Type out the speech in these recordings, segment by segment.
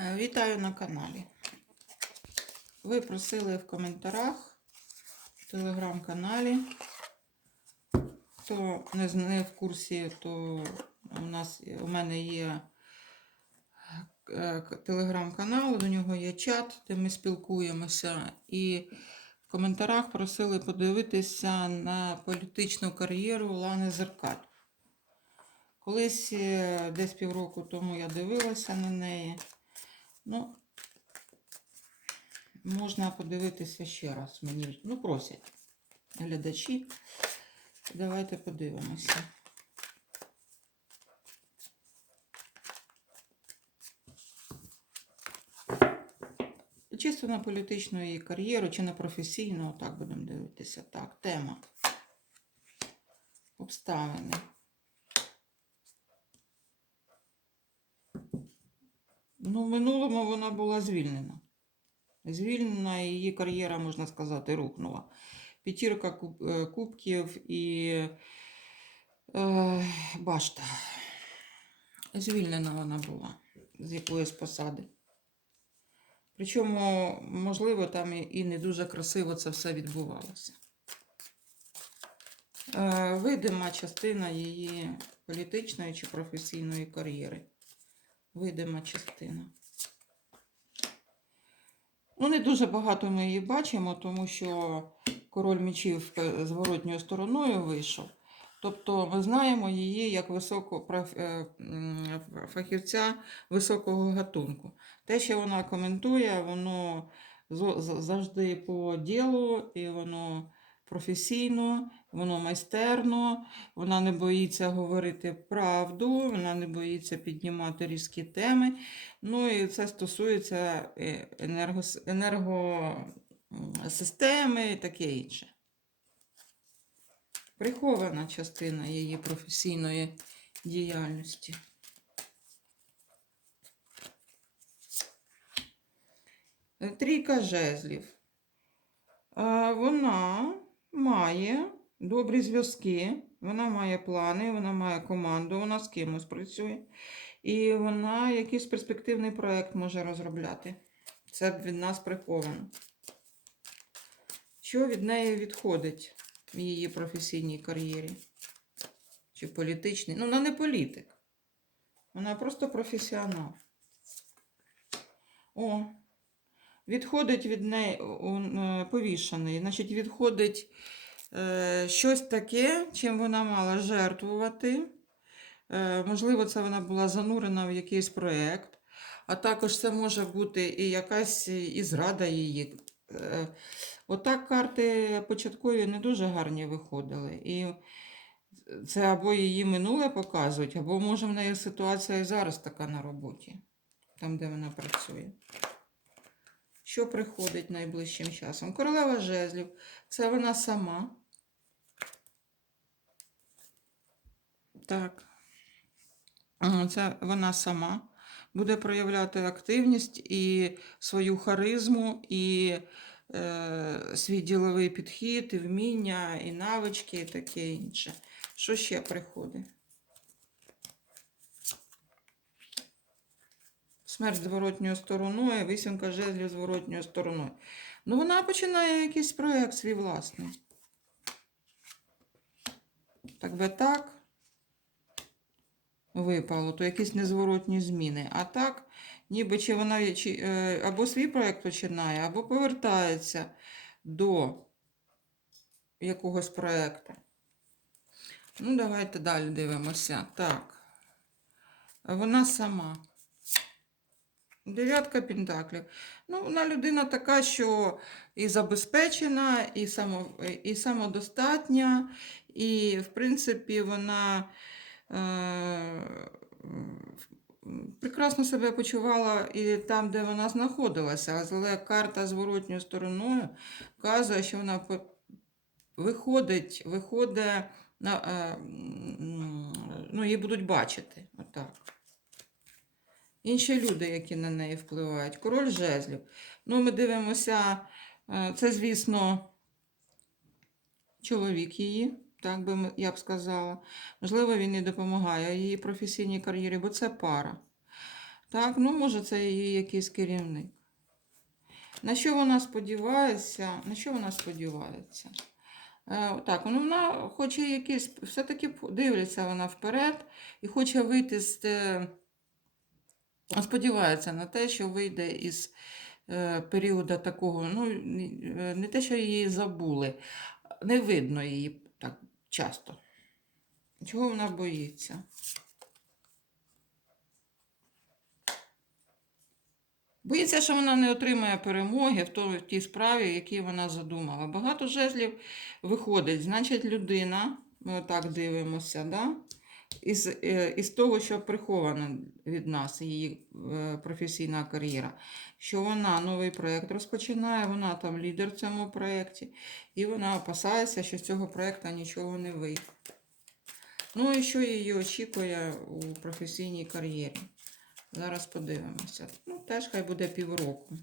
Е, Вітаю на каналі. Ви просили в коментарях в телеграм-каналі. Хто не, з- не в курсі, то у нас у мене є е, телеграм-канал, до нього є чат, де ми спілкуємося. І в коментарях просили подивитися на політичну кар'єру Лани Зеркаль. Колись е, десь півроку тому я дивилася на неї. Ну, можна подивитися ще раз. Мені ну, просять глядачі. Давайте подивимося. Чисто на політичну її кар'єру чи на професійну, так будемо дивитися. Так, тема. Обставини. Ну, в минулому вона була звільнена. Звільнена, її кар'єра, можна сказати, рухнула. П'ятірка е, кубків і е, башта. Звільнена вона була з якоїсь посади. Причому, можливо, там і не дуже красиво це все відбувалося. Е, видима частина її політичної чи професійної кар'єри видима частина. Ну, не дуже багато ми її бачимо, тому що король мечів е, зворотньою стороною вийшов. Тобто ми знаємо її як високо проф- е, фахівця високого гатунку. Те, що вона коментує, воно завжди по ділу, і воно професійно, воно майстерно, вона не боїться говорити правду, вона не боїться піднімати різкі теми. Ну і це стосується е, енергос- енергосистеми і таке інше. Прихована частина її професійної діяльності. Трійка жезлів. Вона має добрі зв'язки, вона має плани, вона має команду, вона з кимось працює. І вона якийсь перспективний проєкт може розробляти. Це від нас приховано. Що від неї відходить в її професійній кар'єрі? Чи політичній? Ну, вона не політик. Вона просто професіонал. О, відходить від неї е, повішений. Значить, відходить е, щось таке, чим вона мала жертвувати. Е, можливо, це вона була занурена в якийсь проєкт, а також це може бути і якась і зрада її. Отак карти початкові не дуже гарні виходили. І це або її минуле показують, або може в неї ситуація і зараз така на роботі, там, де вона працює. Що приходить найближчим часом? Королева жезлів. Це вона сама. Так. Це вона сама буде проявляти активність і свою харизму, і е, свій діловий підхід, і вміння, і навички, і таке інше. Що ще приходить? Смерть зворотньою стороною, вісімка жезлів зворотньою стороною. Ну, вона починає якийсь проєкт свій власний. Так би так випало, то якісь незворотні зміни. А так, ніби чи вона чи, е, або свій проєкт починає, або повертається до якогось проєкту. Ну, давайте далі дивимося. Так. Вона сама. Дев'ятка пентаклів. Ну, вона людина така, що і забезпечена, і, само, і самодостатня, і, в принципі, вона е, прекрасно себе почувала і там, де вона знаходилася. Але карта зворотньою стороною вказує, що вона виходить, виходить на, е, ну, її будуть бачити. Отак. Інші люди, які на неї впливають. Король жезлів. Ну, ми дивимося, е, це, звісно, чоловік її, так би я б сказала. Можливо, він і допомагає її професійній кар'єрі, бо це пара. Так, ну може це її якийсь керівник. На що вона сподівається? На що вона сподівається? Е, так, ну вона хоче якийсь, все-таки дивиться вона вперед і хоче вийти з. Сподівається на те, що вийде із е, періоду такого, ну, е, не те, що її забули, не видно її так часто. Чого вона боїться? Боїться, що вона не отримає перемоги в тій справі, які вона задумала. Багато жезлів виходить. Значить, людина, ми так дивимося, да? Із, е, із того, що приховано від нас, її е, професійна кар'єра, що вона новий проєкт розпочинає, вона там лідер в цьому проєкті, і вона опасається, що з цього проєкту нічого не вийде. Ну і що її очікує у професійній кар'єрі? Зараз подивимося. Ну, теж хай буде півроку.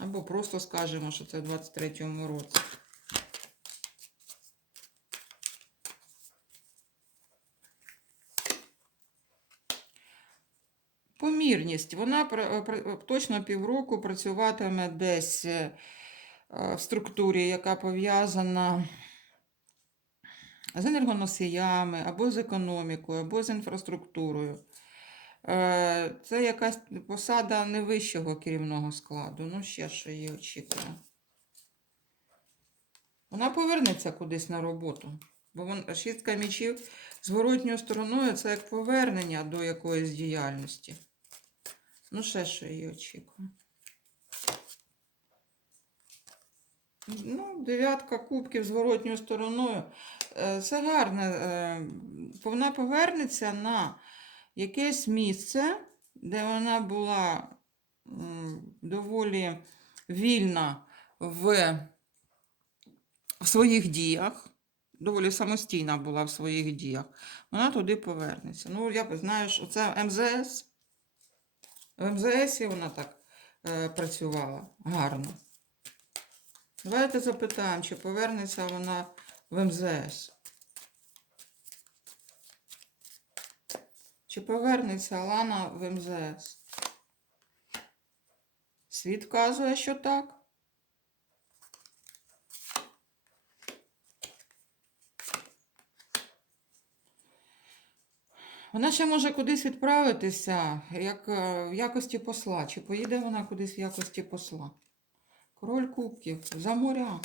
Або просто скажемо, що це в 23-му році. Помірність. Вона пр- пр- точно півроку працюватиме десь е, е, в структурі, яка пов'язана з енергоносіями, або з економікою, або з інфраструктурою. Е, Це якась посада не вищого керівного складу. Ну, ще що її очікує. Вона повернеться кудись на роботу. Бо вон, шістка мічів зворотньою стороною це як повернення до якоїсь діяльності. Ну, ще що її очікує. Ну, дев'ятка кубків зворотньою стороною. Е, Це гарне. е, Вона повернеться на якесь місце, де вона була доволі вільна в, в своїх діях, доволі самостійна була в своїх діях. Вона туди повернеться. Ну, я знаю, що це МЗС. В МЗС вона так е, працювала гарно. Давайте запитаємо, чи повернеться вона в МЗС. Чи повернеться Лана в МЗС? Світ вказує, що так. Вона ще може кудись відправитися, як е, в якості посла. Чи поїде вона кудись в якості посла? Король кубків за моря.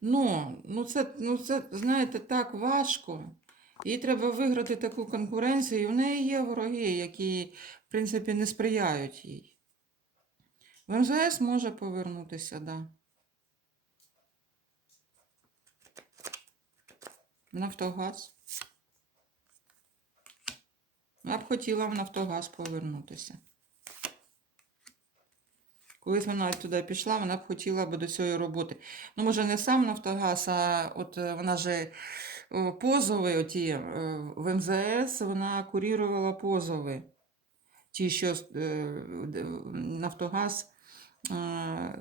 Ну, ну це, ну це, знаєте, так важко. Їй треба виграти таку конкуренцію. І в неї є вороги, які, в принципі, не сприяють їй. В МЗС може повернутися, так. Да. Нафтогаз. Я б хотіла в Нафтогаз повернутися. Колись вона туди пішла, вона б хотіла б до цієї роботи. Ну, може, не сам Нафтогаз, а от е, вона же позови оті е, в МЗС, вона курірувала позови. Ті, що е, Нафтогаз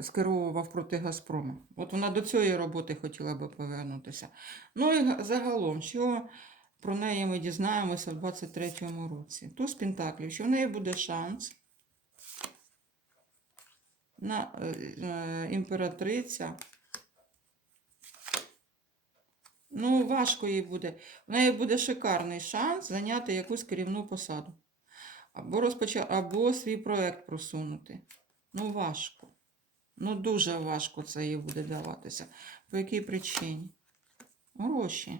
скеровував проти Газпрому. От вона до цієї роботи хотіла би повернутися. Ну і загалом, що про неї ми дізнаємося в 23-му році. Туз Пентаклів, що в неї буде шанс на е, е, імператриця. Ну, важко їй буде. В неї буде шикарний шанс зайняти якусь керівну посаду. Або, розпоча... Або свій проєкт просунути. Ну, важко. Ну, дуже важко це їй буде даватися. По якій причині? Гроші.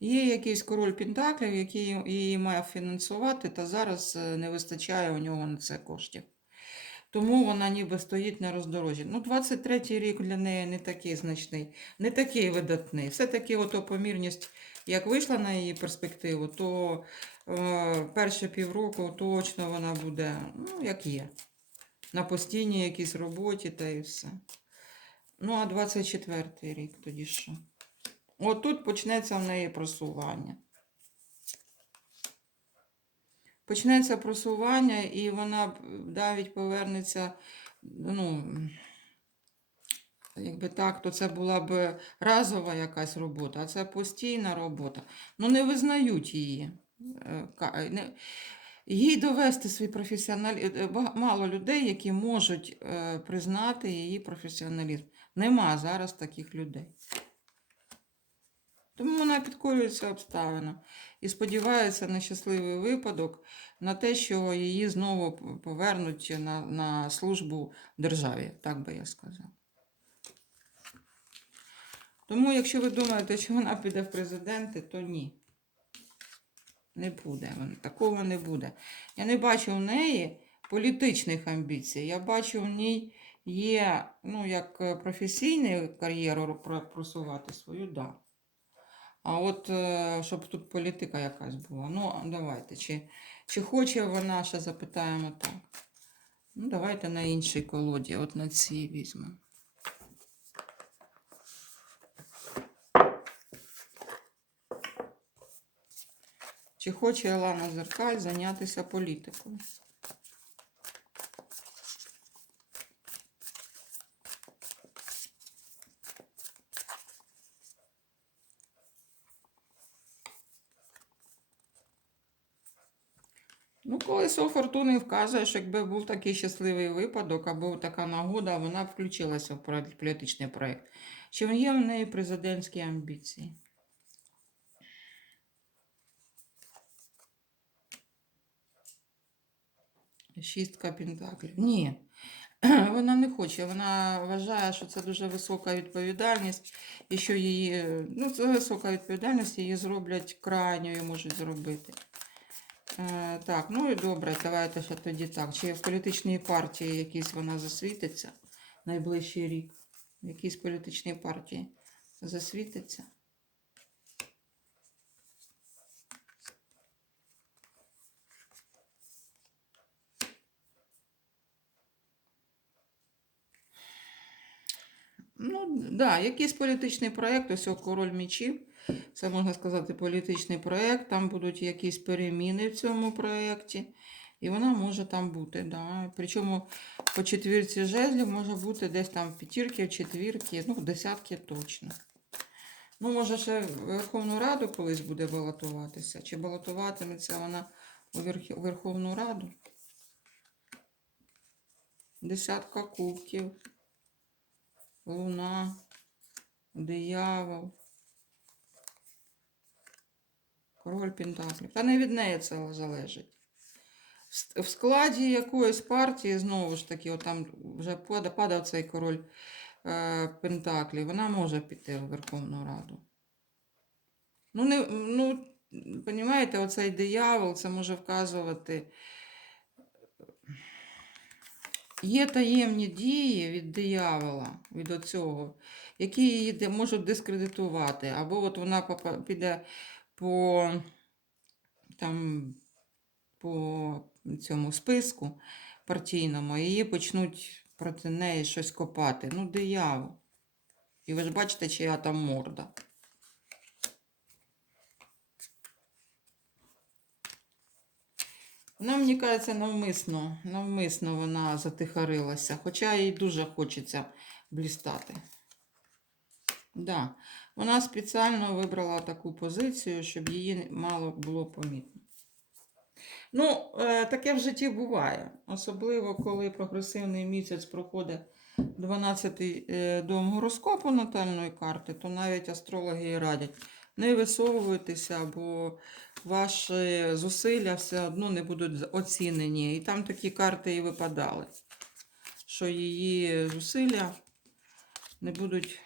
Є якийсь король Пентаклів, який її має фінансувати, та зараз е, не вистачає у нього на це коштів. Тому вона ніби стоїть на роздорожжі. Ну, 23-й рік для неї не такий значний, не такий видатний. Все-таки ото помірність, як вийшла на її перспективу, то е, перші півроку точно вона буде, ну, як є. На постійній якійсь роботі та і все. Ну, а 24-й рік тоді що? От тут почнеться в неї просування. Почнеться просування, і вона навіть повернеться, ну, якби так, то це була б разова якась робота, а це постійна робота. Ну, не визнають її. Е, не- Їй довести свій професіоналізм. Мало людей, які можуть е, признати її професіоналізм. Нема зараз таких людей. Тому вона підкорюється обставинам і сподівається на щасливий випадок, на те, що її знову повернуть на, на службу державі, так би я сказала. Тому, якщо ви думаєте, що вона піде в президенти, то ні. Не буде. Такого не буде. Я не бачу в неї політичних амбіцій. Я бачу в ній є, ну, як е, професійну кар'єру просувати свою, да. А от е, щоб тут політика якась була. Ну, давайте. Чи, чи хоче вона, ще запитаємо так. Ну, давайте на іншій колоді, от на цій візьмемо. Чи хоче Олана Зеркаль зайнятися політикою? Ну, колесо фортуни вказує, що якби був такий щасливий випадок або така нагода, вона б включилася в політичний проєкт. Чи є в неї президентські амбіції? Шістка пентаклів. Ні. Вона не хоче. Вона вважає, що це дуже висока відповідальність, і що її, ну, це висока відповідальність, її зроблять крайньою, можуть зробити. Е, так, ну і добре, давайте ще тоді так. Чи в політичній партії якійсь вона засвітиться найближчий рік? В якійсь політичній партії засвітиться? Ну, так, да, якийсь політичний проєкт, ось король мічів. Це можна сказати політичний проєкт. Там будуть якісь переміни в цьому проєкті. І вона може там бути. Да. Причому по четвірці жезлів може бути десь там п'ятірки, четвірки, ну, десятки точно. Ну, може, ще в Верховну Раду колись буде балотуватися. Чи балотуватиметься вона у Верховну Раду? Десятка кубків. Луна, диявол, король Пентаклів. Та не від неї це залежить. В складі якоїсь партії, знову ж таки, от там вже падав цей король е, Пентаклів, вона може піти в Верховну Раду. Ну, не, ну, понімаєте, оцей диявол, це може вказувати. Є таємні дії від диявола, від оцього, які її можуть дискредитувати. Або от вона піде по, там, по цьому списку партійному, і її почнуть проти неї щось копати. Ну, диявол. І ви ж бачите, чия там морда. Вона, мені кажеться, навмисно, навмисно вона затихарилася, хоча їй дуже хочеться блістати. Да. Вона спеціально вибрала таку позицію, щоб її мало було помітно. Ну, е, таке в житті буває. Особливо, коли прогресивний місяць проходить 12-й е, дом гороскопу натальної карти, то навіть астрологи радять. Не висовуйтеся, бо ваші зусилля все одно не будуть оцінені. І там такі карти і випадали, що її зусилля не будуть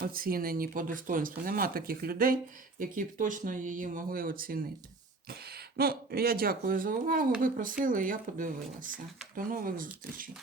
оцінені по достоинству. Нема таких людей, які б точно її могли оцінити. Ну, я дякую за увагу. Ви просили, я подивилася. До нових зустрічей.